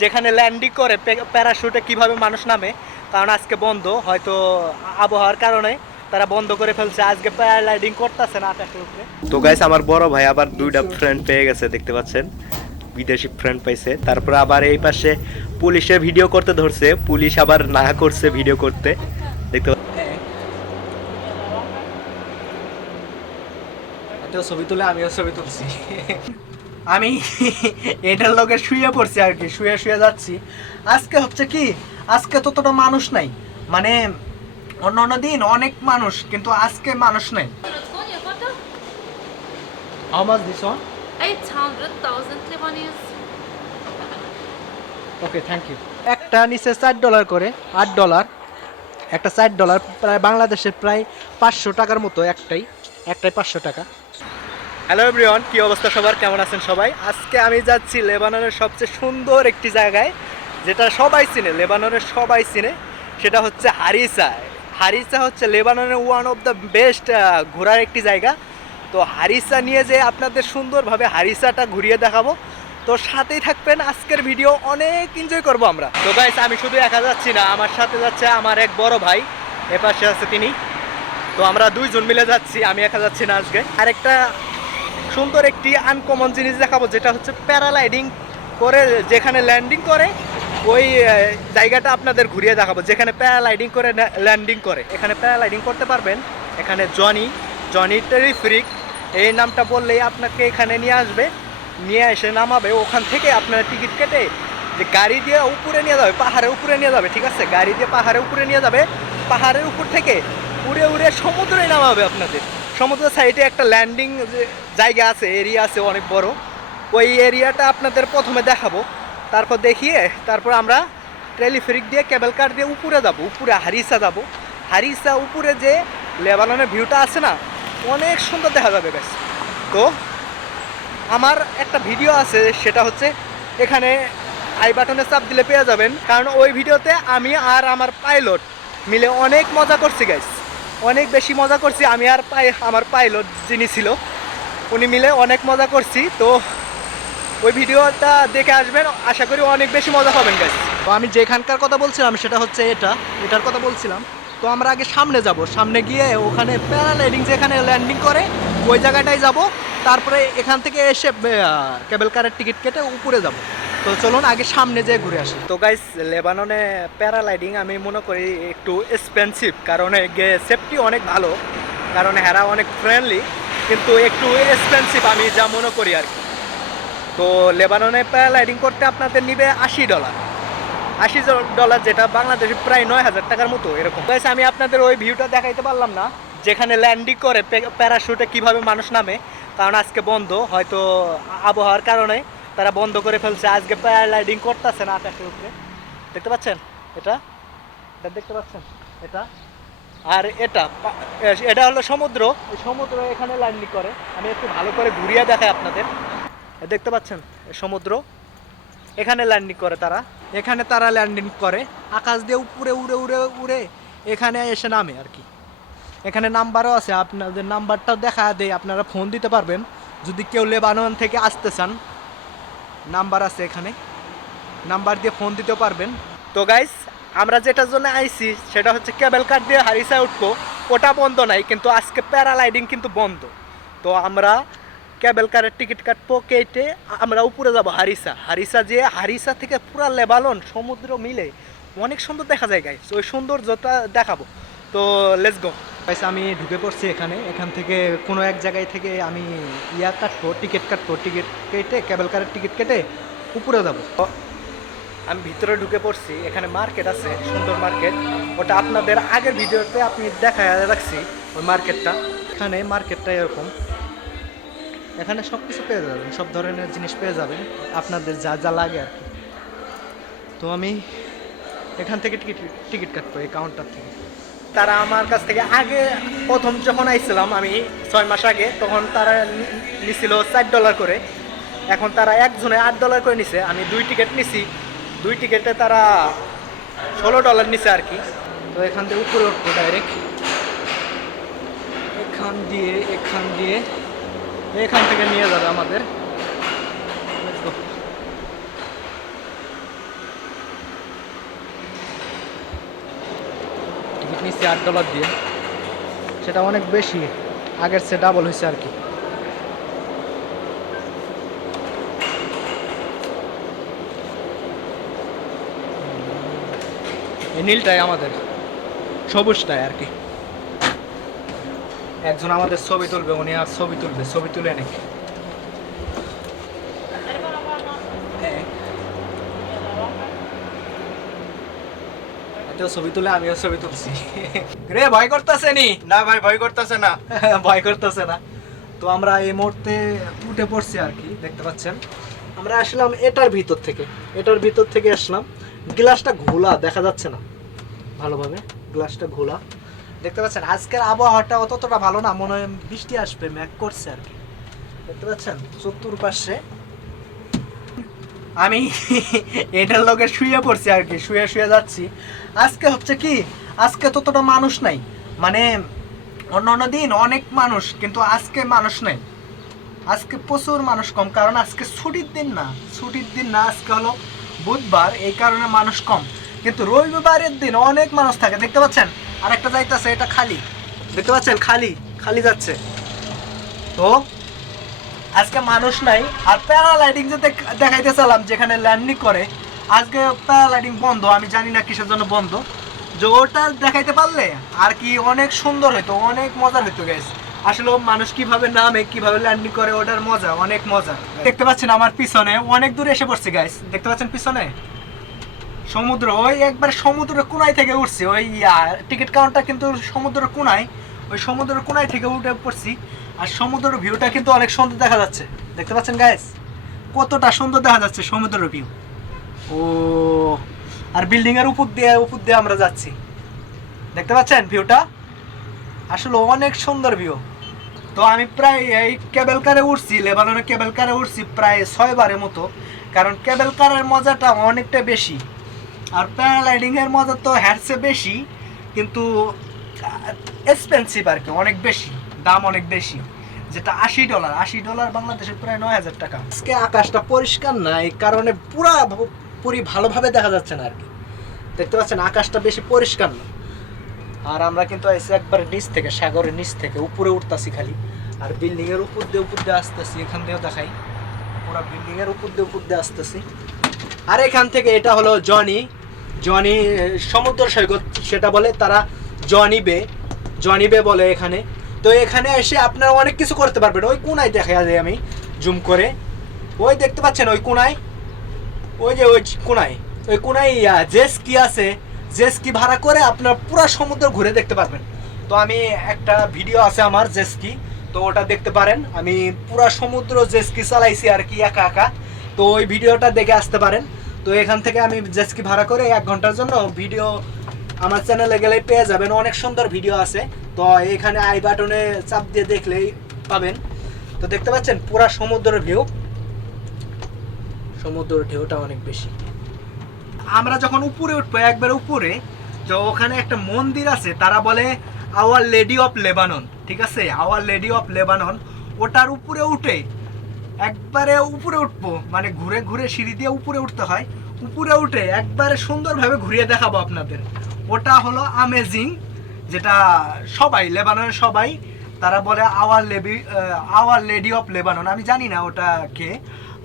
যেখানে ল্যান্ডিং করে প্যারাশুটে কীভাবে মানুষ নামে কারণ আজকে বন্ধ হয়তো আবহাওয়ার কারণে তারা বন্ধ করে ফেলছে। আজকে প্যারালাইডিং করতেছে না আকাশের উপরে। তো গাইস আমার বড় ভাই আবার দুইটা ফ্রেন্ড পেয়ে গেছে দেখতে পাচ্ছেন? বিদেশি ফ্রেন্ড পাইছে। তারপর আবার এই পাশে পুলিশে ভিডিও করতে ধরছে। পুলিশ আবার না করছে ভিডিও করতে। দেখতে ছবি তুলে আমিও ছবি তুলছি। আমি এটার লগে শুয়ে পড়ছি আর কি শুয়ে শুয়ে যাচ্ছি। আজকে হচ্ছে কি আজকে ততটা মানুষ নাই। মানে অন্য অন্য দিন অনেক মানুষ কিন্তু আজকে মানুষ নাই। 800,000 Lebanese. ওকে থ্যাংক ইউ একটা নিচে চার ডলার করে আট ডলার। একটা চার ডলার প্রায় বাংলাদেশের প্রায় পাঁচশো টাকার মতো একটাই একটাই পাঁচশো টাকা। হ্যালো এভরিওয়ান কি অবস্থা সবার? কেমন আছেন সবাই? আজকে আমি যাচ্ছি লেবাননের সবচেয়ে সুন্দর একটি জায়গায়, যেটা সবাই চিনে, লেবাননের সবাই চিনে। সেটা হচ্ছে হারিসা। হারিসা হচ্ছে লেবাননের ওয়ান অফ দ্য বেস্ট ঘোরার একটি জায়গা। তো হারিসা নিয়ে যে আপনাদের সুন্দরভাবে হারিসাটা ঘুরিয়ে দেখাবো। তো সাথেই থাকবেন, আজকের ভিডিও অনেক এনজয় করব আমরা। তো গাইস আমি শুধু একা যাচ্ছি না, আমার সাথে যাচ্ছে আমার এক বড় ভাই, এপাশে আছে তিনি। তো আমরা দুইজন মিলে যাচ্ছি, আমি একা যাচ্ছি না আজকে। আরেকটা সুন্দর একটি আনকমন জিনিস দেখাবো, যেটা হচ্ছে প্যারালাইডিং করে, যেখানে ল্যান্ডিং করে, ওই জায়গাটা আপনাদের ঘুরিয়ে দেখাবো, যেখানে প্যারালাইডিং করে ল্যান্ডিং করে। এখানে প্যারালাইডিং করতে পারবেন, এখানে জনি জনি টেরিফ্রিক এই নামটা বললেই আপনাকে এখানে নিয়ে আসবে, নিয়ে এসে নামাবে, ওখান থেকে আপনারা টিকিট কেটে, যে গাড়ি দিয়ে উপরে নিয়ে যাবে, পাহাড়ের উপরে নিয়ে যাবে, ঠিক আছে? গাড়ি দিয়ে পাহাড়ের উপরে নিয়ে যাবে, পাহাড়ের উপর থেকে উড়ে উড়ে সমুদ্রে নামাবে আপনাদের। সমুদ্র সাইডে একটা ল্যান্ডিং জায়গা আছে এরিয়া আছে অনেক বড়। ওই এরিয়াটা আপনাদের প্রথমে দেখাবো। তারপর দেখিয়ে তারপর আমরা টেলিফেরিক দিয়ে কেবল কার দিয়ে উপরে যাব, উপরে হারিসা যাব। হারিসা উপরে যে লেবাননের ভিউটা আছে না, অনেক সুন্দর দেখা যাবে বেশ। তো আমার একটা ভিডিও আছে, সেটা হচ্ছে এখানে আই বাটনে চাপ দিলে পেয়ে যাবেন। কারণ ওই ভিডিওতে আমি আর আমার পাইলট মিলে অনেক মজা করছি গাইস অনেক বেশি মজা করছি। আমি আর পাই আমার পাইলট যিনি ছিল, উনি মিলে অনেক মজা করছি। তো ওই ভিডিওটা দেখে আসবেন। আশা করি অনেক বেশি মজা পাবেন গাইস তো আমি যেখানকার কথা বলছিলাম, সেটা হচ্ছে এটা। এটার কথা বলছিলাম। তো আমরা আগে সামনে যাব। সামনে গিয়ে ওখানে প্যারালাইডিং যেখানে ল্যান্ডিং করে, ওই জায়গাটায় যাব। তারপরে এখান থেকে এসে কেবল কারের টিকিট কেটে উপরে যাব। তো চলুন আগে সামনে যেয়ে ঘুরে আসি। তো গাইস লেবাননে প্যারালাইডিং আমি মনে করি একটু এক্সপেন্সিভ কারণ সেফটি অনেক ভালো, কারণ হেরা অনেক ফ্রেন্ডলি কিন্তু একটু এক্সপেন্সিভ আমি যা মনে করি আর কি। তো লেবাননে প্যারালাইডিং করতে আপনাদের নিবে আশি ডলার আশি ডলার যেটা বাংলাদেশে প্রায় নয় হাজার টাকার মতো, এরকম। গাইস আমি আপনাদের ওই ভিউটা দেখাইতে পারলাম না, যেখানে ল্যান্ডিং করে প্যারাশুটে কীভাবে মানুষ নামে, কারণ আজকে বন্ধ, হয়তো আবহাওয়ার কারণে। তারা বন্ধ করে ফেলছে। আজকে প্যারালাইডিং করতেছে না আকাশের উপরে। দেখতে পাচ্ছেন? এটা? এটা দেখতে পাচ্ছেন? এটা? আর এটা এটা হলো সমুদ্র। এই সমুদ্র এখানে ল্যান্ডিং করে। আমি একটু ভালো করে ঘুরিয়ে দেখাই আপনাদের। দেখতে পাচ্ছেন? সমুদ্র। এখানে ল্যান্ডিং করে তারা। এখানে তারা ল্যান্ডিং করে। আকাশ দিয়ে উপরে, উড়ে উড়ে উড়ে এখানে এসে নামে আর কি। এখানে নাম্বারও আছে। আপনাদের নাম্বারটাও দেখা দেয় আপনারা ফোন দিতে পারবেন। যদি কেউ লেবানন থেকে আসতে চান নাম্বার আছে এখানে। নাম্বার দিয়ে ফোন দিতে পারবেন। তো গাইস আমরা যেটার জন্য আইছি, সেটা হচ্ছে কেবল কার দিয়ে হারিসায় উঠবো। ওটা বন্ধ নাই, কিন্তু আজকে প্যারালাইডিং কিন্তু বন্ধ। তো আমরা কেবল কারের টিকিট কাটবো, কেটে আমরা উপরে যাব হারিসা। হারিসা যে হারিসা থেকে পুরা লেবালন সমুদ্র মিলে অনেক সুন্দর দেখা যায় গাইস ওই সৌন্দর্যটা দেখাবো। তো লেটস গো আমি ঢুকে পড়ছি এখানে। এখান থেকে কোনো এক জায়গায় থেকে আমি ইয়া কাটবো, টিকিট কাটবো। টিকিট কেটে, কেবল কারের টিকিট কেটে উপরে যাব। আমি ভিতরে ঢুকে পড়ছি, এখানে মার্কেট আছে, সুন্দর মার্কেট। ওটা আপনাদের আগের ভিডিওতে আপনি দেখা রাখছি, ওই মার্কেটটা। এখানে মার্কেটটা এরকম। এখানে সব কিছু পেয়ে যাবেন, সব ধরনের জিনিস পেয়ে যাবেন, আপনাদের যা যা লাগে আর কি। তো আমি এখান থেকে টিকিট টিকিট কাটবো, এই কাউন্টার থেকে। তারা আমার কাছ থেকে আগে প্রথম যখন আইছিলাম আমি ছয় মাস আগে, তখন তারা নিছিল চার ডলার করে। এখন তারা একজনে আট ডলার করে নিছে, আমি দুই টিকিট নিছি। দুই টিকিটে তারা ষোলো ডলার নিছে আর কি। তো এখান থেকে উপরে উঠবো ডাইরেক্ট এখান দিয়ে এখান দিয়ে, এখান থেকে নিয়ে যাবে আমাদের। নিচে আট ডলার দিয়ে। সেটা অনেক বেশি, আগের চেয়ে ডাবল হয়েছে আর কি। নীলটাই আমাদের, সবুজটাই আর কি। একজন আমাদের ছবি তুলবে, উনি আর ছবি তুলবে, ছবি তুলে নাকি এতেও ছবি তুলে আমিও ছবি তুলছি। রে ভয় করতেছে নি? না ভাই ভয় করতেছে না। ভয় করতেছে না। তো আমরা এই মুহূর্তে উঠে পড়ছি আর কি দেখতে পাচ্ছেন। আমরা আসলাম এটার ভিতর থেকে। এটার ভিতর থেকে আসলাম। গ্লাসটা ঘোলা দেখা যাচ্ছে না। ভালোভাবে গ্লাসটা ঘোলা। দেখতে পাচ্ছেন আজকের আবহাওয়াটা অতটা ভালো না মনে হয় বৃষ্টি আসবে ম্যাক করছে আর কি। দেখতে পাচ্ছেন চতুর্পাশে আমি এটার লগে শুয়ে পড়ছি আর কি শুয়ে শুয়ে যাচ্ছি। আজকে হচ্ছে কি? আজকে ততটা মানুষ নাই। মানে অন্য অন্য দিন অনেক মানুষ, কিন্তু আজকে মানুষ নাই। আজকে প্রচুর মানুষ কম, কারণ আজকে ছুটির দিন না। ছুটির দিন না, আজকে হলো বুধবার, এই কারণে মানুষ কম। কিন্তু রবিবারের দিন অনেক মানুষ থাকে, দেখতে পাচ্ছেন? আরেকটা যাইতেছে, এটা খালি। দেখতে পাচ্ছেন? খালি খালি যাচ্ছে। তো, আজকে মানুষ নাই। আর প্যারালাইডিং যে দেখ- দেখাইতে চালাম যেখানে ল্যান্ডিং করে আজকে প্যারালাইডিং বন্ধ, আমি জানি না কিসের জন্য বন্ধ। যে ওটা দেখাইতে পারলে আর কি অনেক সুন্দর হইতো, অনেক মজার হইতো গাইস আসলে মানুষ কীভাবে নামে, কীভাবে ল্যান্ডিং করে, ওটার মজা, অনেক মজা। দেখতে পাচ্ছেন আমার পিছনে, অনেক দূরে এসে পড়ছি গাইস দেখতে পাচ্ছেন পিছনে? সমুদ্র, ওই একবার সমুদ্রের কোনায় থেকে উঠছি, ওই টিকিট কাউন্টার কিন্তু সমুদ্রের কোনায় ওই সমুদ্রের কোনায় থেকে উঠে পড়ছি। আর সমুদ্রের ভিউটা কিন্তু অনেক সুন্দর দেখা যাচ্ছে। দেখতে পাচ্ছেন গাইস কতটা সুন্দর দেখা যাচ্ছে সমুদ্রের ভিউ ও, আর বিল্ডিং এর উপর দিয়ে উপর দিয়ে আমরা যাচ্ছি। দেখতে পাচ্ছেন ভিউটা আসলে অনেক সুন্দর ভিউ তো আমি প্রায় এই কেবল কারে উঠছি, লেবাননের কেবল কারে উঠছি প্রায় ছয় বারের মতো, কারণ কেবল কারের মজাটা অনেকটা বেশি। আর প্যারালাইডিং এর মজা তো হ্যাটসে বেশি, কিন্তু এক্সপেন্সিভ আর কি, অনেক বেশি, দাম অনেক বেশি, যেটা আশি ডলার আশি ডলার বাংলাদেশের প্রায় নয় হাজার টাকা। আজকে আকাশটা পরিষ্কার না এই কারণে পুরা পুরি ভালোভাবে দেখা যাচ্ছে না আর কি। দেখতে পাচ্ছেন, আকাশটা বেশি পরিষ্কার না। আর আমরা কিন্তু এসে একবারে নিচ থেকে, সাগরের নিচ থেকে, উপরে উঠতাছি খালি। আর বিল্ডিং এর উপর দিয়ে উপর দিয়ে আসতেছি, এখান দিয়েও দেখাই। পুরো বিল্ডিং এর উপর দিয়ে উপর দিয়ে আসতেছি। আর এখান থেকে এটা হলো জনি। জনি সমুদ্র সৈকত সেটা বলে তারা জনি বে জনি বে বলে এখানে। তো এখানে এসে আপনারা অনেক কিছু করতে পারবেন। ওই কোনায় দেখা যায় আমি, জুম করে। ওই দেখতে পাচ্ছেন, ওই কোনায় ওই যে ওই কোনায় ওই কোনায় জেস কি আছে, জেস কি ভাড়া করে আপনার পুরো সমুদ্র ঘুরে দেখতে পারবেন। তো আমি একটা ভিডিও আছে আমার জেসকি তো ওটা দেখতে পারেন। আমি পুরো সমুদ্র জেসকি চালাইছি আর কি, একা একা। তো ওই ভিডিওটা দেখে আসতে পারেন। তো এখান থেকে আমি জেসকি ভাড়া করে এক ঘণ্টার জন্য ভিডিও আমার চ্যানেলে গেলে পেয়ে যাবেন। অনেক সুন্দর ভিডিও আছে। তো এখানে আই বাটনে চাপ দিয়ে দেখলেই পাবেন। তো দেখতে পাচ্ছেন, পুরা সমুদ্রের ভিউ সমুদ্রের ঢেউটা অনেক বেশি। আমরা যখন উপরে উঠবো, একবার উপরে, তো ওখানে একটা মন্দির আছে, তারা বলে আওয়ার লেডি অফ লেবানন ঠিক আছে? আওয়ার লেডি অফ লেবানন ওটার উপরে উঠে, একবারে উপরে উঠবো মানে ঘুরে ঘুরে সিঁড়ি দিয়ে উপরে উঠতে হয়। উপরে উঠে একবারে সুন্দরভাবে ঘুরিয়ে দেখাবো আপনাদের। ওটা হলো আমেজিং যেটা সবাই, লেবাননের সবাই, তারা বলে our lady our lady of Lebanon আমি জানি না ওটা কে।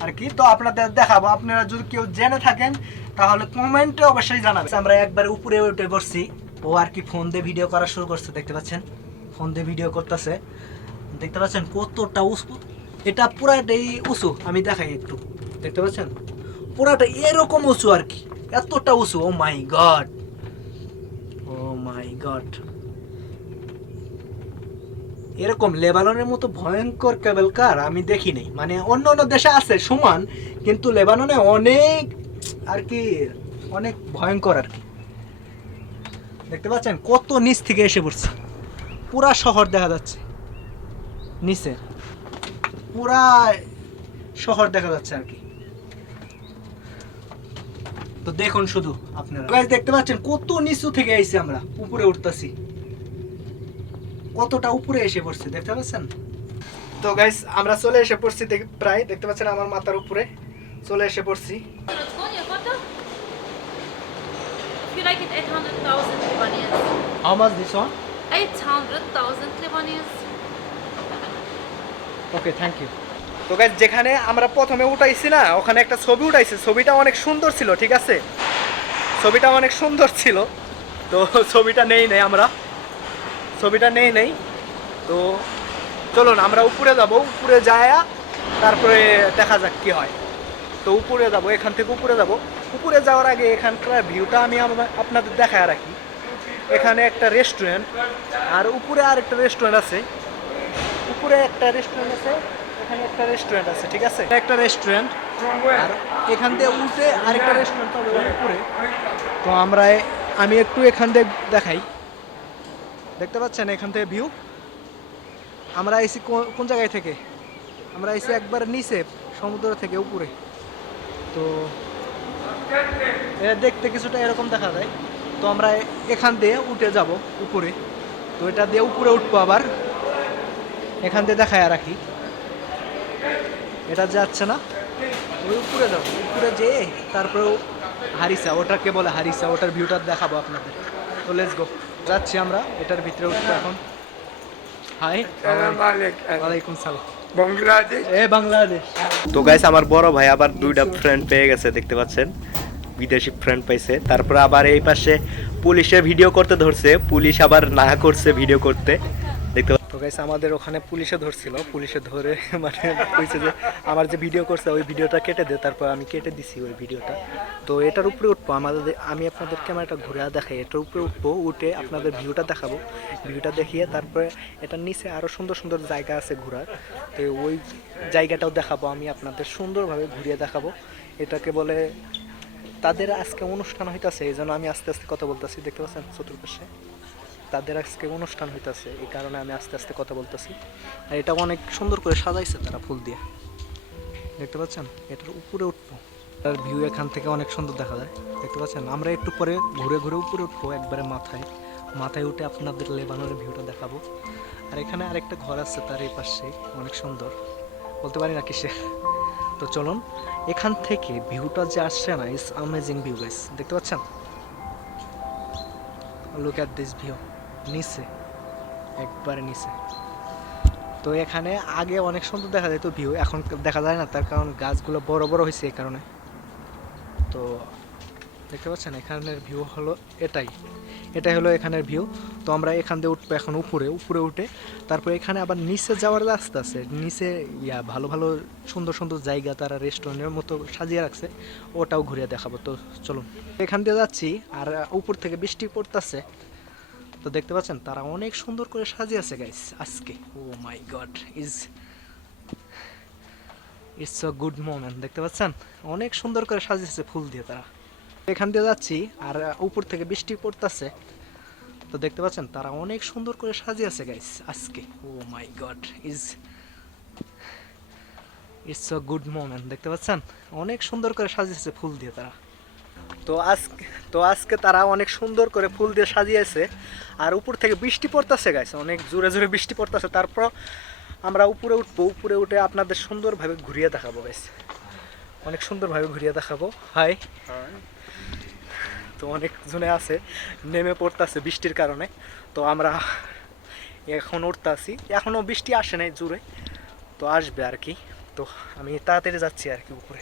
আর কি তো আপনাদের দেখাবো। আপনারা যদি কেউ জেনে থাকেন, তাহলে কমেন্টে অবশ্যই জানাবেন। আমরা একবার উপরে উঠে বসছি। ও আর কি ফোন দিয়ে ভিডিও করা শুরু করছে, দেখতে পাচ্ছেন? ফোন দিয়ে ভিডিও করতেছে। দেখতে পাচ্ছেন কতটা উঁচু? এটা পুরাটাই উঁচু, আমি দেখাই একটু। দেখতে পাচ্ছেন? পুরাটা এরকম উঁচু আর কি এতটা উঁচু, ও my god. O my god. এরকম লেবাননের মতো ভয়ঙ্কর কেবল কার আমি দেখিনি মানে অন্য অন্য দেশে আছে সমান, কিন্তু লেবাননে অনেক আর কি, অনেক ভয়ঙ্কর আর কি। দেখতে পাচ্ছেন? কত নিচ থেকে এসে পড়ছে। পুরা শহর দেখা যাচ্ছে। নিচে। পুরা শহর দেখা যাচ্ছে আর কি। তো দেখুন শুধু আপনারা। দেখতে পাচ্ছেন? কত নিচু থেকে আইছি আমরা। উপরে উঠতাছি। কতটা উপরে এসে পড়ছে দেখতে পাচ্ছেন? তো গাইস আমরা চলে এসে পড়ছি প্রায় দেখতে পাচ্ছেন আমার মাথার উপরে চলে এসে পড়ছি। ওকে much ইউ তো গাইস যেখানে আমরা প্রথমে উঠাইছি না ওখানে একটা ছবি উঠাইছি ছবিটা অনেক সুন্দর ছিল ঠিক আছে? ছবিটা অনেক সুন্দর ছিল। তো ছবিটা নেই নেই আমরা। ছবিটা নেই নেই। তো চলুন, আমরা উপরে যাব। উপরে যায়া তারপরে দেখা যাক কি হয়। তো উপরে যাব, এখান থেকে উপরে যাব। উপরে যাওয়ার আগে এখানকার ভিউটা আমি আপনাদের দেখায় রাখি। এখানে একটা রেস্টুরেন্ট আর উপরে আর একটা রেস্টুরেন্ট আছে। উপরে একটা রেস্টুরেন্ট আছে, এখানে একটা রেস্টুরেন্ট আছে, ঠিক আছে? একটা রেস্টুরেন্ট আর এখান থেকে উঠে আরেকটা রেস্টুরেন্ট উপরে। তো আমরা, আমি একটু এখান থেকে দেখাই। দেখতে পাচ্ছেন এখান থেকে ভিউ আমরা কো- কোন জায়গায় থেকে? আমরা আইসি একবার নিচে, সমুদ্র থেকে উপরে। তো দেখতে কিছুটা এরকম দেখা যায়। তো আমরা এখান দিয়ে উঠে যাব উপরে। তো এটা দিয়ে উপরে উঠবো আবার। এখান দিয়ে দেখায় রাখি এটা যাচ্ছে না। ওই উপরে যাব। উপরে যেয়ে তারপরেও হারিসা, ওটাকে বলে হারিসা, ওটার ভিউটা দেখাবো আপনাদের। তো লেটস গো যাচ্ছি আমরা। এটার ভিতরে উঠবো এখন। হাই ওয়ালাইকুম সালাম। বাংলাদেশ। এ বাংলাদেশ। তো গাইস আমার বড় ভাই আবার দুইটা ফ্রেন্ড পেয়ে গেছে দেখতে পাচ্ছেন? বিদেশি ফ্রেন্ড পাইছে। তারপর আবার এই পাশে পুলিশে ভিডিও করতে ধরছে। পুলিশ আবার না করছে ভিডিও করতে। গাইস আমাদের ওখানে পুলিশে ধরছিল। পুলিশে ধরে মানে কইছে যে, আমার যে ভিডিও করছে, ওই ভিডিওটা কেটে দে, তারপর আমি কেটে দিছি ওই ভিডিওটা তো এটার উপরে উঠবো। আমাদের, আমি আপনাদের ক্যামেরাটা ঘুরে দেখাই। এটার উপরে উঠবো, উঠে আপনাদের ভিউটা দেখাবো। ভিউটা দেখিয়ে তারপরে এটার নিচে আরও সুন্দর সুন্দর জায়গা আছে ঘোরার। তো ওই জায়গাটাও দেখাবো আমি আপনাদের, সুন্দরভাবে ঘুরিয়ে দেখাবো। এটাকে বলে, তাদের আজকে অনুষ্ঠান হইতাছে, এই জন্য আমি আস্তে আস্তে কথা বলতেছি। দেখতে পাচ্ছেন চতুর্পাশে? তাদের আজকে অনুষ্ঠান হইতাছে, এই কারণে আমি আস্তে আস্তে কথা বলতেছি। আর এটা অনেক সুন্দর করে সাজাইছে তারা ফুল দিয়ে। দেখতে পাচ্ছেন? এটার উপরে উঠবো। তার ভিউ এখান থেকে অনেক সুন্দর দেখা যায়। দেখতে পাচ্ছেন? আমরা একটু পরে ঘুরে ঘুরে উপরে উঠবো একবারে মাথায়। মাথায় উঠে আপনাদের লেবানোর ভিউটা দেখাবো। আর এখানে আরেকটা ঘর আছে তার এই পাশে, অনেক সুন্দর। বলতে পারি না কিসে। তো চলুন, এখান থেকে ভিউটা যে আসছে না ইস আমেজিং ভিউ গাইস দেখতে পাচ্ছেন? লুক অ্যাট দিস ভিউ নিচে একবারে নিচে তো এখানে আগে অনেক সুন্দর দেখা যেত ভিউ, এখন দেখা যায় না, তার কারণ গাছগুলো বড় বড় হয়েছে এই কারণে। তো দেখতে পাচ্ছেন, এখানের ভিউ হলো এটাই। এটাই হলো এখানের ভিউ। তো আমরা এখান দিয়ে উঠবো এখন উপরে উপরে উঠে তারপর এখানে আবার নিচে যাওয়ার রাস্তা আছে। নিচে ইয়া, ভালো ভালো সুন্দর সুন্দর জায়গা তারা রেস্টুরেন্টের মতো সাজিয়ে রাখছে, ওটাও ঘুরিয়ে দেখাবো। তো চলুন। এখান দিয়ে যাচ্ছি, আর উপর থেকে বৃষ্টি পড়তেছে। তো দেখতে পাচ্ছেন, তারা অনেক সুন্দর করে সাজিয়েছে গাইস আজকে। ও my god is it's a good moment দেখতে পাচ্ছেন? অনেক সুন্দর করে সাজিয়েছে ফুল দিয়ে তারা। এখান দিয়ে যাচ্ছি, আর উপর থেকে বৃষ্টি পড়তেছে। তো দেখতে পাচ্ছেন, তারা অনেক সুন্দর করে সাজিয়েছে গাইস আজকে। ও my god is it's a good moment দেখতে পাচ্ছেন? অনেক সুন্দর করে সাজিয়েছে ফুল দিয়ে তারা। তো আজকে তো আজকে তারা অনেক সুন্দর করে ফুল দিয়ে সাজিয়েছে। আর উপর থেকে বৃষ্টি পড়তেছে গাইছে অনেক জোরে জোরে বৃষ্টি পড়তেছে। তারপর আমরা উপরে উঠবো, উপরে উঠে আপনাদের সুন্দরভাবে ঘুরিয়ে দেখাবো গাইস অনেক সুন্দরভাবে ঘুরিয়ে দেখাবো। হাই তো অনেক জনে আছে, নেমে পড়তেছে বৃষ্টির কারণে। তো আমরা এখন উঠতেছি। এখনও বৃষ্টি আসে নাই জোরে। তো আসবে আর কি। তো আমি তাড়াতাড়ি যাচ্ছি আর কি উপরে।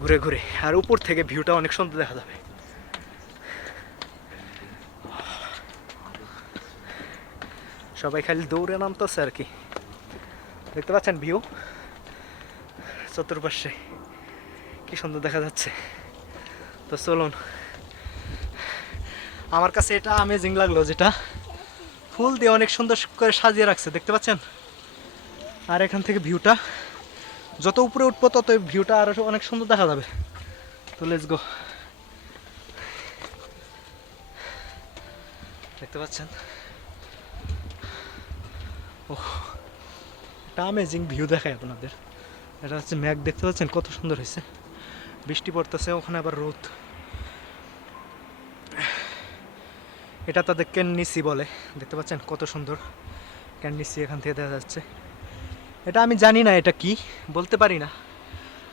ঘুরে ঘুরে। আর উপর থেকে ভিউটা অনেক সুন্দর দেখা যাবে। সবাই খালি দৌড়ে নামতেছে আর কি। দেখতে পাচ্ছেন ভিউ? চতুর্পাশে। কি সুন্দর দেখা যাচ্ছে। তো চলুন। আমার কাছে এটা আমেজিং লাগল যেটা। ফুল দিয়ে অনেক সুন্দর করে সাজিয়ে রাখছে, দেখতে পাচ্ছেন? আর এখান থেকে ভিউটা। যত উপরে উঠবো তত ভিউটা আরও অনেক সুন্দর দেখা যাবে। তো লেটস গো দেখতে পাচ্ছেন? ও এটা আমেজিং ভিউ দেখায় আপনাদের। এটা হচ্ছে ম্যাগ দেখতে পাচ্ছেন কত সুন্দর হয়েছে। বৃষ্টি পড়তেছে, ওখানে আবার রোদ। এটা তাদের ক্যাননিসি বলে। দেখতে পাচ্ছেন কত সুন্দর। ক্যাননিসি এখান থেকে দেখা যাচ্ছে। এটা আমি জানি না এটা কি, বলতে পারি না।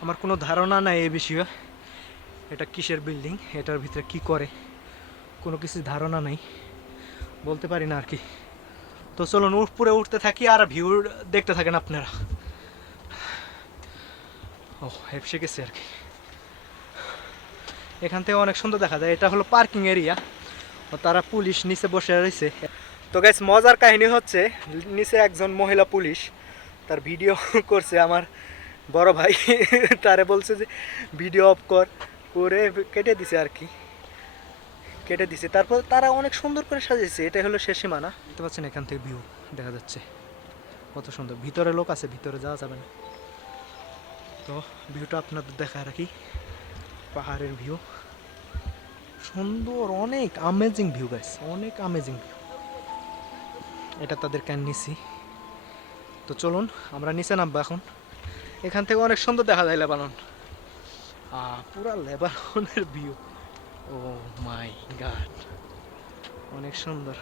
আমার কোনো ধারণা নাই এ বিষয়ে। এটা কিসের বিল্ডিং, এটার ভিতরে কি করে, কোনো কিছু ধারণা নেই। বলতে পারি না আর কি। তো চলুন, উপরে উঠতে থাকি আর ভিউ দেখতে থাকেন আপনারা। ও, হেপসে গেছে আর কি। এখান থেকে অনেক সুন্দর দেখা যায়। এটা হলো পার্কিং এরিয়া। ও, তারা পুলিশ নিচে বসে রয়েছে। তো গাইস মজার কাহিনী হচ্ছে, নিচে একজন মহিলা পুলিশ তার ভিডিও করছে আমার বড় ভাই। তারে বলছে যে ভিডিও অফ কর। করে কেটে দিছে আর কি। কেটে দিছে। তারপর তারা অনেক সুন্দর করে সাজিয়েছে এটা হলো শেষ সীমানা দেখতে পাচ্ছেন এখান থেকে ভিউ দেখা যাচ্ছে। কত সুন্দর। ভিতরে লোক আছে, ভিতরে যাওয়া যাবে না। তো ভিউটা আপনাদের দেখা রাখি। পাহাড়ের ভিউ সুন্দর, অনেক আমেজিং ভিউ গাইস অনেক আমেজিং ভিউ এটা তাদের ক্যান নিছি। তো চলুন, আমরা নিচে নামবো এখন। এখান থেকে অনেক সুন্দর দেখা যায় লেবানন। পুরা লেবাননের ভিউ ও মাই গাড, অনেক সুন্দর।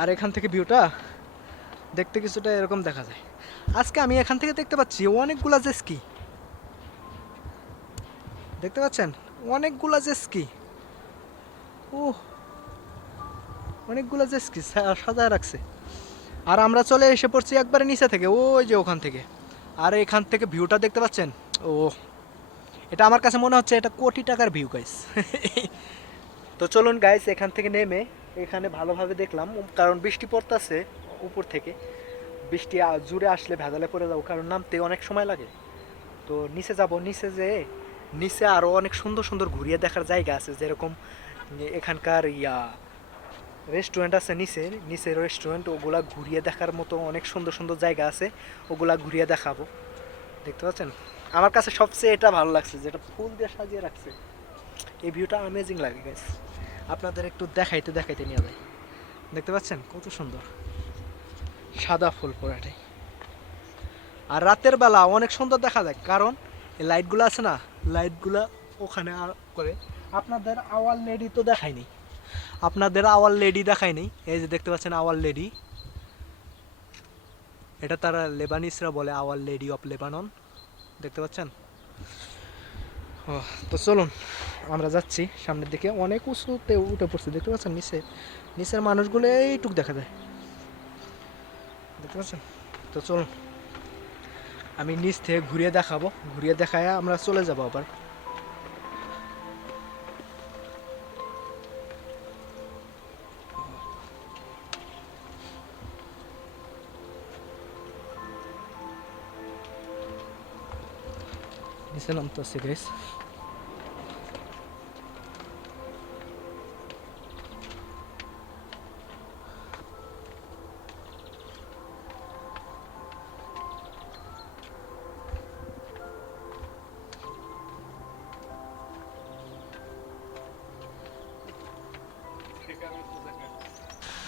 আর এখান থেকে ভিউটা দেখতে কিছুটা এরকম দেখা যায়। আজকে আমি এখান থেকে দেখতে পাচ্ছি অনেকগুলা জেস্কি দেখতে পাচ্ছেন? অনেকগুলা জেস্কি ও অনেকগুলা জেস্কি সাজায় রাখছে। আর আমরা চলে এসে পড়ছি একবারে নিচে থেকে, ওই যে ওখান থেকে। আর এখান থেকে ভিউটা দেখতে পাচ্ছেন? ও এটা আমার কাছে মনে হচ্ছে এটা কোটি টাকার ভিউ গাইস তো চলুন গাইস এখান থেকে নেমে এখানে ভালোভাবে দেখলাম। কারণ বৃষ্টি পড়তেছে উপর থেকে। বৃষ্টি জুড়ে আসলে ভেজালে পড়ে যাব, কারণ নামতে অনেক সময় লাগে। তো নিচে যাব, নিচে যে, নিচে আরও অনেক সুন্দর সুন্দর ঘুরিয়ে দেখার জায়গা আছে, যেরকম এখানকার ইয়া রেস্টুরেন্ট আছে নিচে নিচে রেস্টুরেন্ট ওগুলা ঘুরিয়ে দেখার মতো অনেক সুন্দর সুন্দর জায়গা আছে, ওগুলা ঘুরিয়ে দেখাবো। দেখতে পাচ্ছেন? আমার কাছে সবচেয়ে এটা ভালো লাগছে, যেটা ফুল দিয়ে সাজিয়ে রাখছে। এই ভিউটা অ্যামেজিং লাগে গাইস আপনাদের একটু দেখাইতে দেখাইতে নিয়ে যায় দেখতে পাচ্ছেন? কত সুন্দর। সাদা ফুল পোড়াটাই আর রাতের বেলা অনেক সুন্দর দেখা যায়, কারণ লাইটগুলো আছে না লাইটগুলো ওখানে করে। আপনাদের আওয়াল লেডি তো দেখায়নি। আপনাদের আওয়ার লেডি দেখায়নি এই যে দেখতে পাচ্ছেন আওয়ার লেডি। এটা তারা লেবানিসরা বলে আওয়ার লেডি অফ লেবানন। দেখতে পাচ্ছেন? ও তো চলুন, আমরা যাচ্ছি সামনের দিকে। অনেক উঁচুতে উঠে পড়ছি, দেখতে পাচ্ছেন? নিচে, নিচের মানুষগুলো এইটুক দেখা যায়। দেখতে পাচ্ছেন? তো চলুন, আমি নিচ থেকে ঘুরিয়ে দেখাবো। ঘুরিয়ে দেখায় আমরা চলে যাব আবার। নিচে নামতেছে গাইস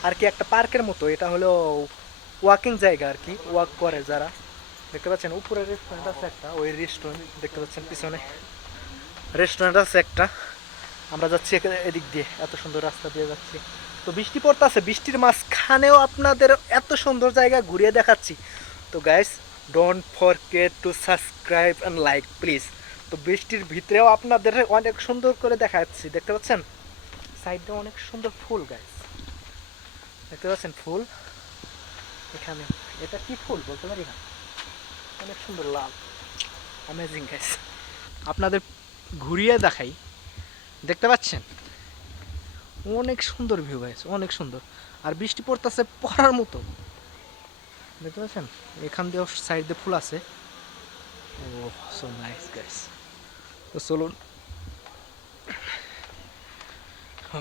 আর কি একটা পার্কের মতো, এটা হলো ওয়াকিং জায়গা আর কি ওয়াক করে যারা। দেখতে পাচ্ছেন উপরে রেস্টুরেন্ট আছে একটা, ওই রেস্টুরেন্ট দেখতে পাচ্ছেন পিছনে। রেস্টুরেন্ট আছে একটা। আমরা যাচ্ছি এদিক দিয়ে, এত সুন্দর রাস্তা দিয়ে যাচ্ছি। তো বৃষ্টি পড়তেছে, বৃষ্টির মাঝখানেও আপনাদের এত সুন্দর জায়গা ঘুরিয়ে দেখাচ্ছি। তো guys don't forget to subscribe and like please তো বৃষ্টির ভিতরেও আপনাদের অনেক সুন্দর করে দেখাচ্ছি, দেখতে পাচ্ছেন? সাইডে অনেক সুন্দর ফুল গাইস দেখতে পাচ্ছেন ফুল? এখানে, এটা কি ফুল? বলতে পারি না। অনেক সুন্দর লাল। অ্যামেজিং গাইস আপনাদের ঘুরিয়ে দেখাই। দেখতে পাচ্ছেন? অনেক সুন্দর ভিউ গাইস অনেক সুন্দর। আর বৃষ্টি পড়তেছে পড়ার মতো। দেখতে পাচ্ছেন? এখান দিয়েও সাইড দিয়ে ফুল আছে। ও সো নাইস গাইস তো চলুন। ও,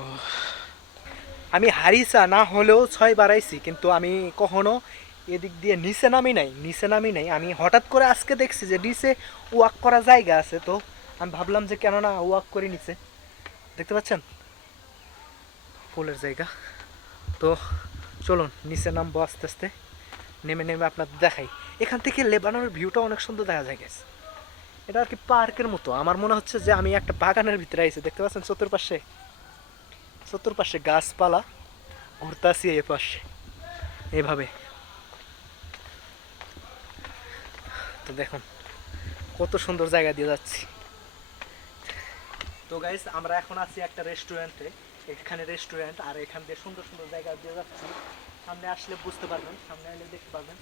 আমি হারিসা না হলেও ছয় বাড়াইছি কিন্তু আমি কখনো এদিক দিয়ে নিচে নামি নাই, নিচে নামি নাই। আমি হঠাৎ করে আজকে দেখছি যে নিচে ওয়াক করা জায়গা আছে, তো আমি ভাবলাম যে কেননা ওয়াক করি নিচে। দেখতে পাচ্ছেন? ফুলের জায়গা। তো চলুন, নিচে নামবো আস্তে আস্তে। নেমে নেমে আপনার দেখাই। এখান থেকে লেবানোর ভিউটা অনেক সুন্দর দেখা যায় গেছে এটা আর কি পার্কের মতো। আমার মনে হচ্ছে যে আমি একটা বাগানের ভিতরে আইছি। দেখতে পাচ্ছেন চতুর্পাশে? চতুর্পাশে গাছপালা। ঘুরতাছি এ পাশে এভাবে। তো দেখুন, কত সুন্দর জায়গা দিয়ে যাচ্ছি। তো গাইস আমরা এখন আছি একটা রেস্টুরেন্টে এখানে রেস্টুরেন্ট আর এখান দিয়ে সুন্দর সুন্দর জায়গা দিয়ে যাচ্ছি। সামনে আসলে বুঝতে পারবেন, সামনে আসলে দেখতে পারবেন,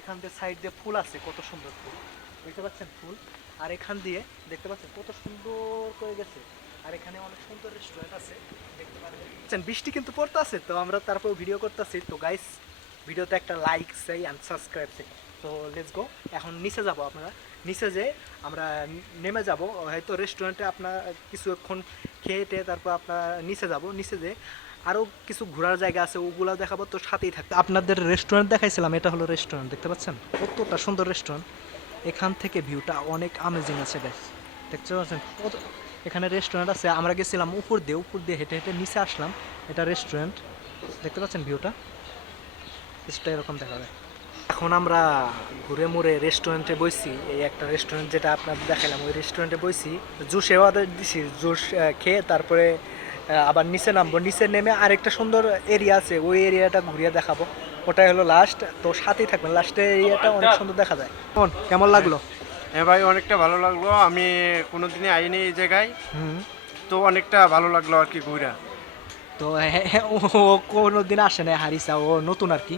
এখান দিয়ে সাইড দিয়ে ফুল আছে, কত সুন্দর ফুল। দেখতে পাচ্ছেন ফুল? আর এখান দিয়ে দেখতে পাচ্ছেন কত সুন্দর করে গেছে। আর এখানে অনেক সুন্দর রেস্টুরেন্ট আছে, দেখতে পারবেন। বৃষ্টি কিন্তু পড়তে আছে তো আমরা তারপর ভিডিও করতেছি। তো গাইস ভিডিওতে একটা লাইক চাই অ্যান্ড সাবস্ক্রাইব চাই তো লেটস গো এখন নিচে যাব আপনারা নিচে যে আমরা নেমে যাব, হয়তো রেস্টুরেন্টে আপনার কিছুক্ষণ খেয়ে টেয়ে তারপর আপনার নিচে যাব। নিচে যে আরও কিছু ঘোরার জায়গা আছে, ওগুলো দেখাবো তো সাথেই থাকতে। আপনাদের রেস্টুরেন্ট দেখাইছিলাম, এটা হলো রেস্টুরেন্ট দেখতে পাচ্ছেন? কতটা সুন্দর রেস্টুরেন্ট এখান থেকে ভিউটা অনেক আমেজিং আছে গাইস দেখতে পাচ্ছেন? এখানে রেস্টুরেন্ট আছে, আমরা গেছিলাম উপর দিয়ে উপর দিয়ে হেঁটে হেঁটে নিচে আসলাম। এটা রেস্টুরেন্ট দেখতে পাচ্ছেন ভিউটা কিছুটা এরকম দেখা যায়। এখন আমরা ঘুরে মুড়ে রেস্টুরেন্টে বইছি। এই একটা রেস্টুরেন্ট যেটা আপনাদের দেখালাম ওই রেস্টুরেন্টে বইছি। জুসে অর্ডার দিছি জুস খেয়ে তারপরে আবার নিচে নামবো। নিচে নেমে আরেকটা সুন্দর এরিয়া আছে ওই এরিয়াটা ঘুরিয়ে দেখাবো। ওটাই হলো লাস্ট তো সাথেই থাকবেন। লাস্টের এরিয়াটা অনেক সুন্দর দেখা যায়। কেমন? কেমন লাগল? হ্যাঁ ভাই অনেকটা ভালো লাগল। আমি কোনোদিনই আইনি এই জায়গায়। হুম। তো অনেকটা ভালো লাগল আর কি ঘুরা। তো হ্যাঁ, হ্যাঁ, ও কোনো দিন আসে না হারিসা ও নতুন আর কি।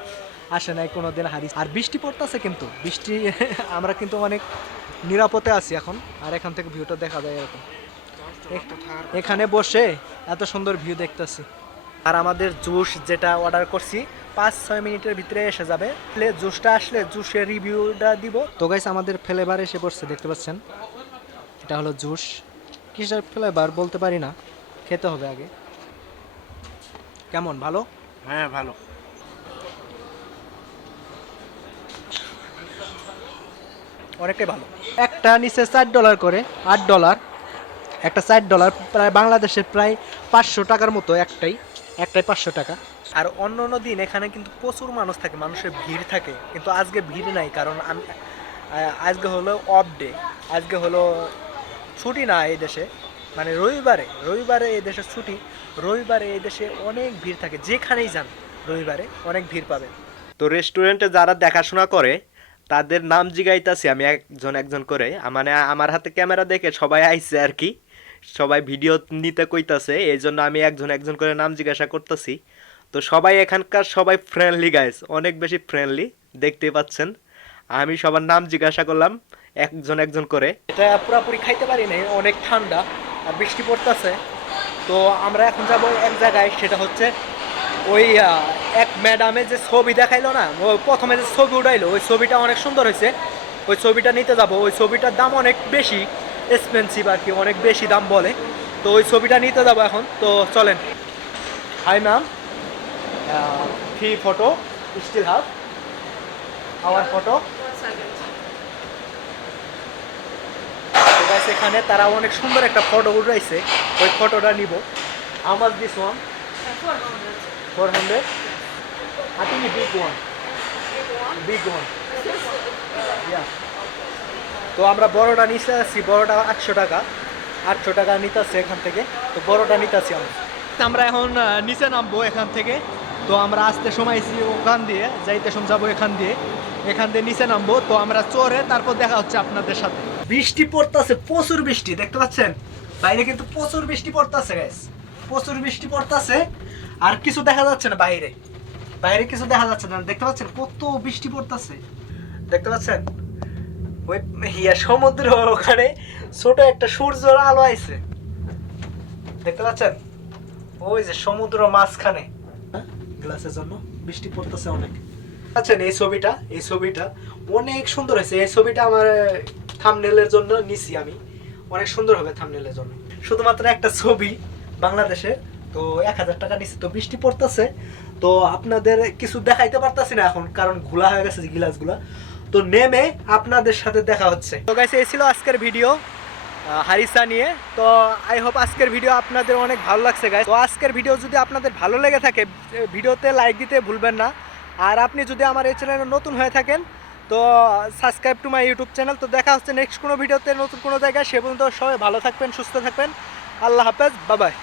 আসে নাই কোনো দিন হারিস আর বৃষ্টি পড়তেছে কিন্তু। বৃষ্টি, আমরা কিন্তু অনেক নিরাপদে আছি এখন। আর এখান থেকে ভিউটা দেখা যায় এরকম। এখানে বসে এত সুন্দর ভিউ দেখতেছি। আর আমাদের জুস যেটা অর্ডার করছি, পাঁচ, ছয় মিনিটের ভিতরে এসে যাবে। জুসটা আসলে জুসের রিভিউটা দিব। তো গাইস আমাদের ফ্লেভার এসে পড়ছে, দেখতে পাচ্ছেন? এটা হলো জুস। কিসের ফ্লেভার বলতে পারি না। খেতে হবে আগে। কেমন, ভালো? হ্যাঁ ভালো। অনেকটাই ভালো। একটা নিচে চার ডলার করে, আট ডলার একটা চার ডলার প্রায় বাংলাদেশের প্রায় পাঁচশো টাকার মতো একটাই একটাই পাঁচশো টাকা। আর অন্য অন্য দিন এখানে কিন্তু প্রচুর মানুষ থাকে, মানুষের ভিড় থাকে, কিন্তু আজকে ভিড় নাই, কারণ আমি আজকে হলো অফ ডে আজকে হলো ছুটি না এই দেশে। মানে রবিবারে রবিবারে এই দেশে ছুটি, রবিবারে এই দেশে অনেক ভিড় থাকে, যেখানেই যান রবিবারে অনেক ভিড় পাবেন। তো রেস্টুরেন্টে যারা দেখাশোনা করে তাদের নাম জিগাইতাছি আমি একজন একজন করে। মানে আমার হাতে ক্যামেরা দেখে সবাই আইছে আর কি। সবাই ভিডিও নিতে কইতাছে এই জন্য আমি একজন একজন করে নাম জিজ্ঞাসা করতেছি। তো সবাই এখানকার সবাই ফ্রেন্ডলি গাইস অনেক বেশি ফ্রেন্ডলি দেখতেই পাচ্ছেন। আমি সবার নাম জিজ্ঞাসা করলাম, একজন একজন করে। এটা পুরোপুরি খাইতে পারি নাই, অনেক ঠান্ডা, আর বৃষ্টি পড়তেছে। তো আমরা এখন যাব এক জায়গায়, সেটা হচ্ছে ওই এক ম্যাডামে যে ছবি দেখাইলো না ও প্রথমে যে ছবি উঠাইলো ওই ছবিটা অনেক সুন্দর হয়েছে। ওই ছবিটা নিতে যাব। ওই ছবিটার দাম অনেক বেশি এক্সপেন্সিভ আর কি অনেক বেশি দাম বলে। তো ওই ছবিটা নিতে যাব এখন। তো চলেন। Hi ma'am fee photo still half hour photo এখানে তারা অনেক সুন্দর একটা ফটো উঠাইছে ওই ফটোটা নিব। আমার this one four hundred I think big one big one তো আমরা বড়টা নিতে আসছি বড়টা আটশো টাকা। আটশো টাকা নিতে আসছি এখান থেকে। তো বড়টা নিতে আসছি আমরা। আমরা এখন নিচে নামবো এখান থেকে। তো আমরা আসতে সময় আইছি ওখান দিয়ে যাইতে সময় যাব এখান দিয়ে। এখান দিয়ে নিচে নামবো। তো আমরা চড়ে তারপর দেখা হচ্ছে আপনাদের সাথে। বৃষ্টি পড়তেছে প্রচুর বৃষ্টি দেখতে পাচ্ছেন? বাইরে কিন্তু প্রচুর বৃষ্টি পড়তেছে গাইস প্রচুর বৃষ্টি পড়তেছে আর কিছু দেখা যাচ্ছে না বাইরে। বাইরে কিছু দেখা যাচ্ছে না। দেখতে পাচ্ছেন কত বৃষ্টি পড়তেছে। দেখতে পাচ্ছেন? ওই ইয়া সমুদ্র ওখানে ছোট একটা সূর্যের আলো আইছে। দেখতে পাচ্ছেন? ওই যে সমুদ্র মাঝখানে। গ্লাসের জন্য বৃষ্টি পড়তেছে অনেক। আচ্ছা এই ছবিটা এই ছবিটা অনেক সুন্দর হয়েছে। এই ছবিটা আমার থামনেলের জন্য নিছি আমি। অনেক সুন্দর হবে থামনেলের জন্য। শুধুমাত্র একটা ছবি বাংলাদেশে তো এক হাজার টাকা নিচ্ছে তো বৃষ্টি পড়তেছে। তো আপনাদের কিছু দেখাইতে পারতাছি না এখন, কারণ ঘোলা হয়ে গেছে গিলাসগুলা। তো নেমে আপনাদের সাথে দেখা হচ্ছে। তো গাইছে এই ছিল আজকের ভিডিও হারিসা নিয়ে। তো আই হোপ আজকের ভিডিও আপনাদের অনেক ভালো লাগছে গাইস তো আজকের ভিডিও যদি আপনাদের ভালো লেগে থাকে ভিডিওতে লাইক দিতে ভুলবেন না। আর আপনি যদি আমার এই চ্যানেলে নতুন হয়ে থাকেন, তো subscribe to my YouTube channel তো দেখা হচ্ছে নেক্সট কোনো ভিডিওতে নতুন কোনো জায়গায়। সে পর্যন্ত সবাই ভালো থাকবেন, সুস্থ থাকবেন। আল্লাহ হাফেজ বাবাই